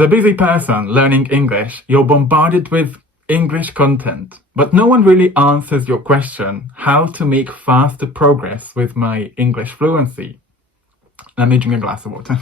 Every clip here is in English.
As a busy person learning English, you're bombarded with English content, but no one really answers your question, how to make faster progress with my English fluency. Let me drink a glass of water.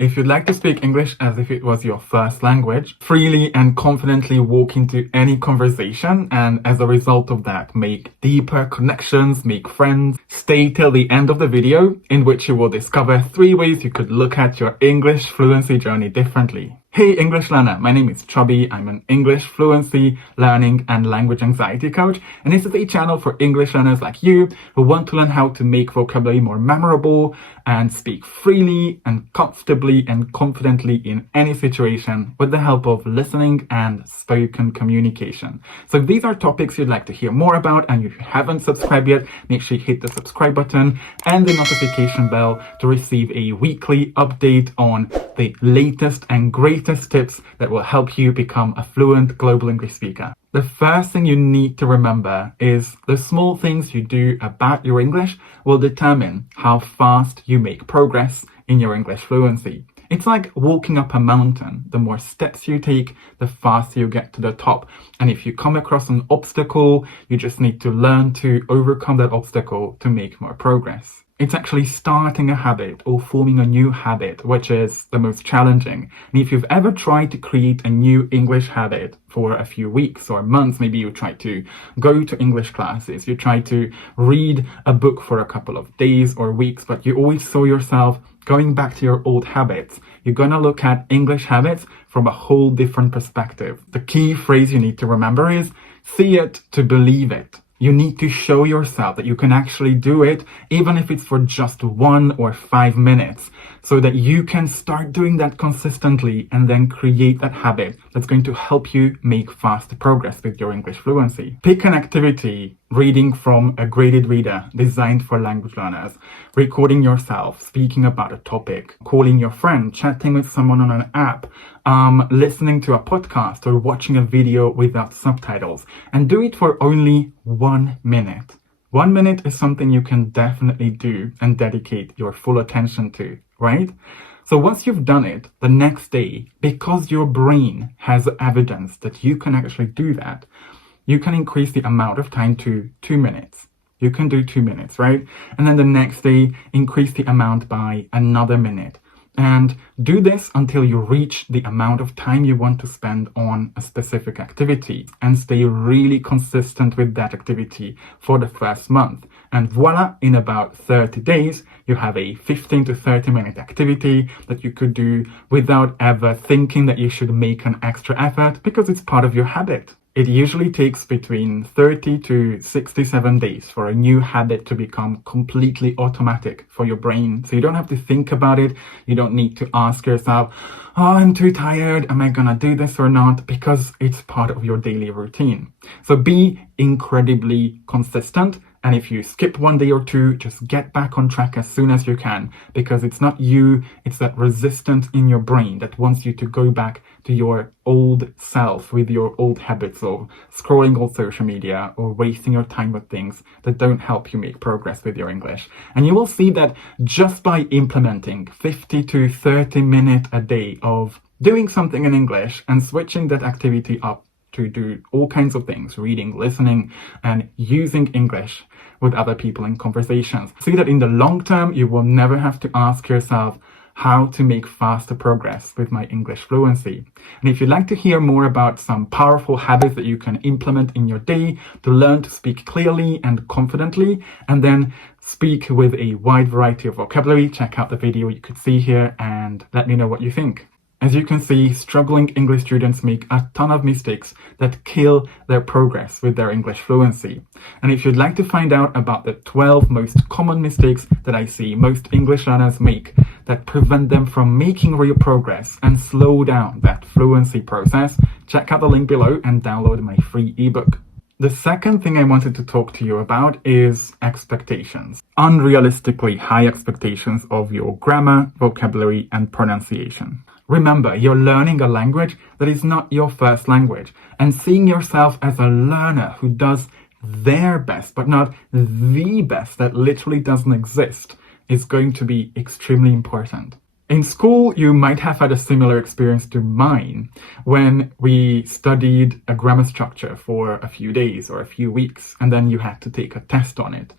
If you'd like to speak English as if it was your first language, freely and confidently walk into any conversation, and as a result of that, make deeper connections, make friends, stay till the end of the video, in which you will discover 3 ways you could look at your English fluency journey differently. Hey English learner, my name is Chubby. I'm an English fluency, learning and language anxiety coach, and this is a channel for English learners like you who want to learn how to make vocabulary more memorable and speak freely and comfortably and confidently in any situation with the help of listening and spoken communication. So if these are topics you'd like to hear more about, and if you haven't subscribed yet, make sure you hit the subscribe button and the notification bell to receive a weekly update on the latest and greatest tips that will help you become a fluent global English speaker. The first thing you need to remember is the small things you do about your English will determine how fast you make progress in your English fluency. It's like walking up a mountain. The more steps you take, the faster you get to the top. And if you come across an obstacle, you just need to learn to overcome that obstacle to make more progress. It's actually starting a habit or forming a new habit, which is the most challenging. And if you've ever tried to create a new English habit for a few weeks or months, maybe you try to go to English classes, you try to read a book for a couple of days or weeks, but you always saw yourself going back to your old habits, you're going to look at English habits from a whole different perspective. The key phrase you need to remember is see it to believe it. You need to show yourself that you can actually do it, even if it's for just 1 or 5 minutes, so that you can start doing that consistently and then create that habit that's going to help you make fast progress with your English fluency. Pick an activity, reading from a graded reader designed for language learners, recording yourself, speaking about a topic, calling your friend, chatting with someone on an app, listening to a podcast or watching a video without subtitles, and do it for only 1 minute. 1 minute is something you can definitely do and dedicate your full attention to, right? So once you've done it, the next day, because your brain has evidence that you can actually do that, you can increase the amount of time to 2 minutes. You can do 2 minutes, right? And then the next day, increase the amount by another minute. And do this until you reach the amount of time you want to spend on a specific activity, and stay really consistent with that activity for the first month. And voila, in about 30 days, you have a 15 to 30 minute activity that you could do without ever thinking that you should make an extra effort, because it's part of your habit. It usually takes between 30 to 67 days for a new habit to become completely automatic for your brain. So you don't have to think about it. You don't need to ask yourself, oh, I'm too tired. Am I gonna do this or not? Because it's part of your daily routine. So be incredibly consistent. And if you skip 1 day or 2, just get back on track as soon as you can, because it's not you, it's that resistance in your brain that wants you to go back to your old self with your old habits of scrolling on social media or wasting your time with things that don't help you make progress with your English. And you will see that just by implementing 50 to 30 minutes a day of doing something in English and switching that activity up to do all kinds of things, reading, listening, and using English with other people in conversations. See that in the long term, you will never have to ask yourself how to make faster progress with my English fluency. And if you'd like to hear more about some powerful habits that you can implement in your day to learn to speak clearly and confidently, and then speak with a wide variety of vocabulary, check out the video you could see here and let me know what you think. As you can see, struggling English students make a ton of mistakes that kill their progress with their English fluency. And if you'd like to find out about the 12 most common mistakes that I see most English learners make that prevent them from making real progress and slow down that fluency process, check out the link below and download my free ebook. The second thing I wanted to talk to you about is expectations. Unrealistically high expectations of your grammar, vocabulary, and pronunciation. Remember, you're learning a language that is not your first language, and seeing yourself as a learner who does their best, but not the best, that literally doesn't exist, is going to be extremely important. In school, you might have had a similar experience to mine when we studied a grammar structure for a few days or a few weeks, and then you had to take a test on it.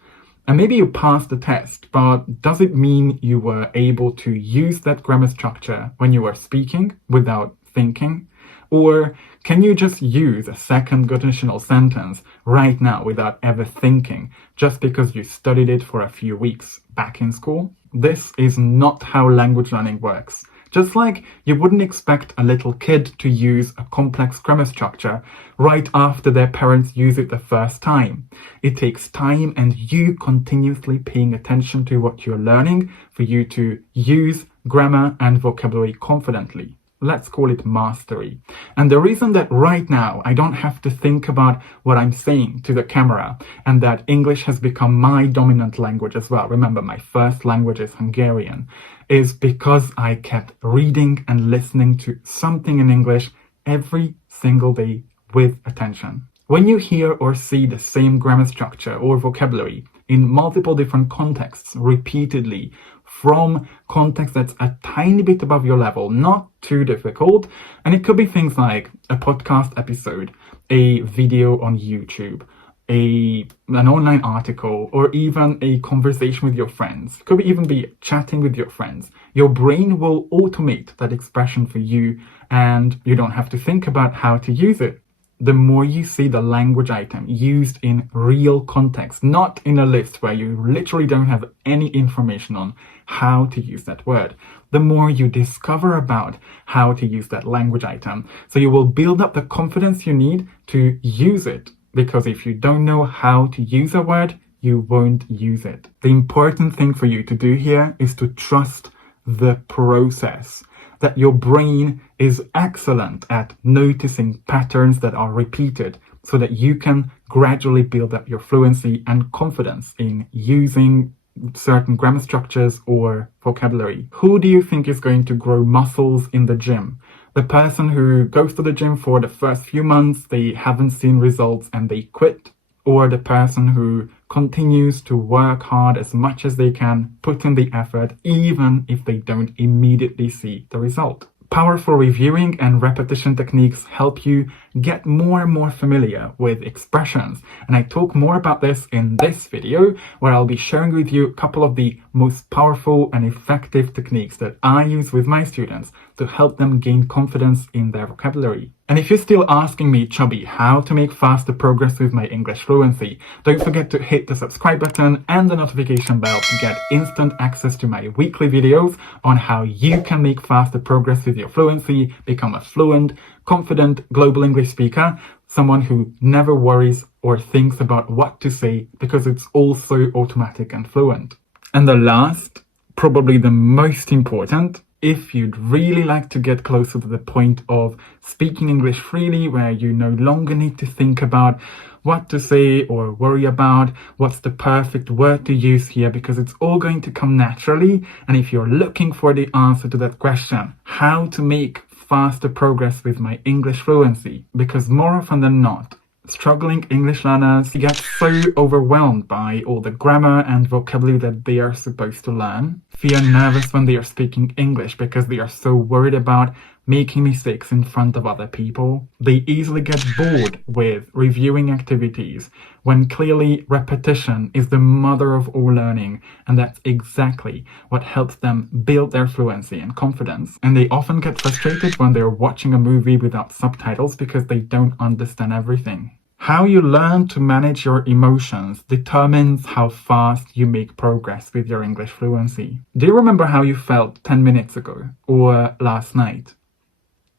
And maybe you passed the test, but does it mean you were able to use that grammar structure when you were speaking without thinking? Or can you just use a second conditional sentence right now without ever thinking, just because you studied it for a few weeks back in school? This is not how language learning works. Just like you wouldn't expect a little kid to use a complex grammar structure right after their parents use it the first time. It takes time and you continuously paying attention to what you're learning for you to use grammar and vocabulary confidently. Let's call it mastery. And the reason that right now I don't have to think about what I'm saying to the camera and that English has become my dominant language as well, remember my first language is Hungarian, is because I kept reading and listening to something in English every single day with attention. When you hear or see the same grammar structure or vocabulary in multiple different contexts repeatedly, from context that's a tiny bit above your level, not too difficult. And it could be things like a podcast episode, a video on YouTube, an online article, or even a conversation with your friends. It could even be chatting with your friends. Your brain will automate that expression for you and you don't have to think about how to use it. The more you see the language item used in real context, not in a list where you literally don't have any information on how to use that word, the more you discover about how to use that language item. So you will build up the confidence you need to use it, because if you don't know how to use a word, you won't use it. The important thing for you to do here is to trust the process, that your brain is excellent at noticing patterns that are repeated so that you can gradually build up your fluency and confidence in using certain grammar structures or vocabulary. Who do you think is going to grow muscles in the gym? The person who goes to the gym for the first few months, they haven't seen results and they quit? Or the person who continues to work hard as much as they can, put in the effort, even if they don't immediately see the result? Powerful reviewing and repetition techniques help you get more and more familiar with expressions. And I talk more about this in this video, where I'll be sharing with you a couple of the most powerful and effective techniques that I use with my students to help them gain confidence in their vocabulary. And if you're still asking me, Chubby, how to make faster progress with my English fluency, don't forget to hit the subscribe button and the notification bell to get instant access to my weekly videos on how you can make faster progress with your fluency, become a fluent, confident global English speaker, someone who never worries or thinks about what to say because it's all so automatic and fluent. And the last, probably the most important, if you'd really like to get closer to the point of speaking English freely, where you no longer need to think about what to say or worry about what's the perfect word to use here, because it's all going to come naturally. And if you're looking for the answer to that question, how to make faster progress with my English fluency, because more often than not, struggling English learners get so overwhelmed by all the grammar and vocabulary that they are supposed to learn, feel nervous when they are speaking English because they are so worried about making mistakes in front of other people. They easily get bored with reviewing activities when clearly repetition is the mother of all learning, and that's exactly what helps them build their fluency and confidence. And they often get frustrated when they're watching a movie without subtitles because they don't understand everything. How you learn to manage your emotions determines how fast you make progress with your English fluency. Do you remember how you felt 10 minutes ago or last night?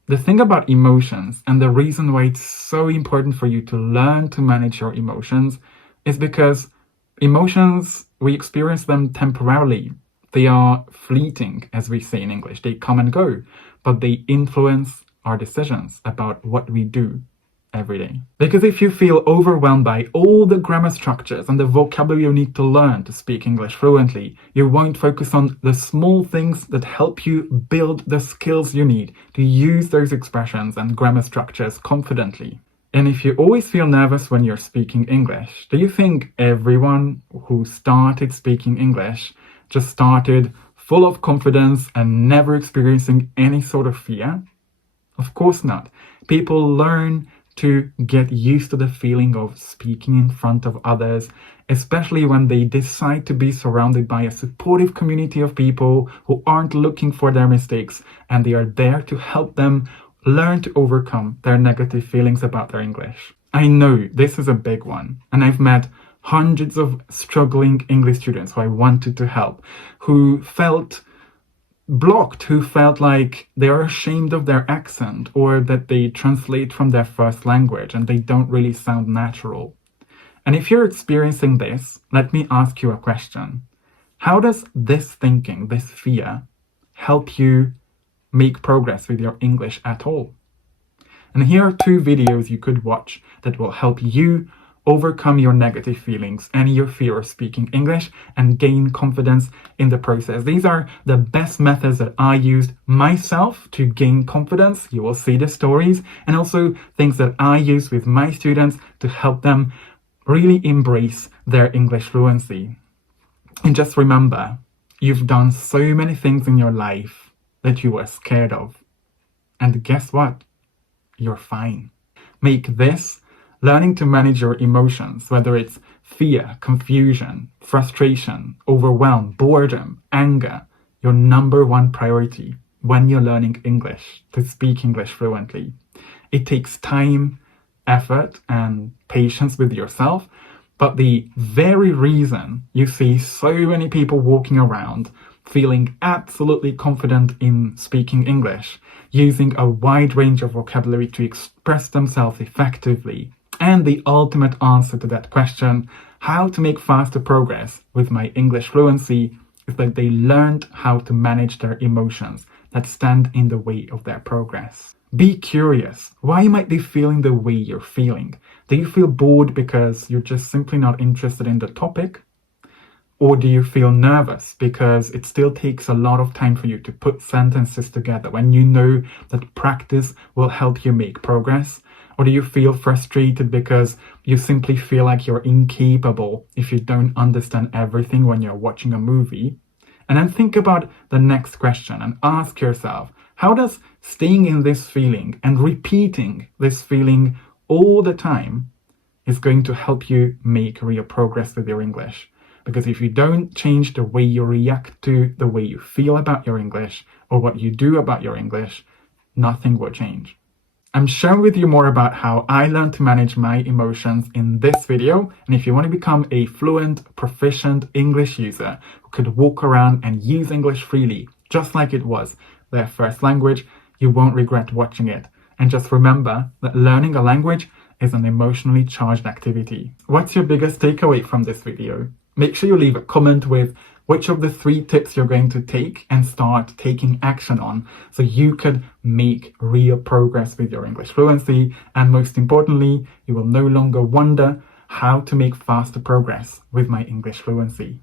The thing about emotions, and the reason why it's so important for you to learn to manage your emotions, is because emotions, we experience them temporarily. They are fleeting, as we say in English. They come and go, but they influence our decisions about what we do every day. Because if you feel overwhelmed by all the grammar structures and the vocabulary you need to learn to speak English fluently, you won't focus on the small things that help you build the skills you need to use those expressions and grammar structures confidently. And if you always feel nervous when you're speaking English, do you think everyone who started speaking English just started full of confidence and never experiencing any sort of fear? Of course not. People learn to get used to the feeling of speaking in front of others, especially when they decide to be surrounded by a supportive community of people who aren't looking for their mistakes, and they are there to help them learn to overcome their negative feelings about their English. I know this is a big one, and I've met hundreds of struggling English students who I wanted to help, who felt blocked, who felt like they are ashamed of their accent, or that they translate from their first language and they don't really sound natural. And if you're experiencing this, let me ask you a question. How does this thinking, this fear, help you make progress with your English at all? And here are 2 videos you could watch that will help you overcome your negative feelings and your fear of speaking English and gain confidence in the process. These are the best methods that I used myself to gain confidence. You will see the stories, and also things that I use with my students to help them really embrace their English fluency. And just remember, you've done so many things in your life that you were scared of. And guess what? You're fine. Make this learning to manage your emotions, whether it's fear, confusion, frustration, overwhelm, boredom, anger, your number 1 priority when you're learning English, to speak English fluently. It takes time, effort, and patience with yourself, but the very reason you see so many people walking around feeling absolutely confident in speaking English, using a wide range of vocabulary to express themselves effectively, and the ultimate answer to that question, how to make faster progress with my English fluency, is that they learned how to manage their emotions that stand in the way of their progress. Be curious. Why might they feeling the way you're feeling? Do you feel bored because you're just simply not interested in the topic? Or do you feel nervous because it still takes a lot of time for you to put sentences together when you know that practice will help you make progress? Or do you feel frustrated because you simply feel like you're incapable if you don't understand everything when you're watching a movie? And then think about the next question and ask yourself, how does staying in this feeling and repeating this feeling all the time is going to help you make real progress with your English? Because if you don't change the way you react to the way you feel about your English or what you do about your English, nothing will change. I'm sharing with you more about how I learned to manage my emotions in this video. And if you want to become a fluent, proficient English user who could walk around and use English freely, just like it was their first language, you won't regret watching it. And just remember that learning a language is an emotionally charged activity. What's your biggest takeaway from this video? Make sure you leave a comment with which of the 3 tips you're going to take and start taking action on so you could make real progress with your English fluency. And most importantly, you will no longer wonder how to make faster progress with my English fluency.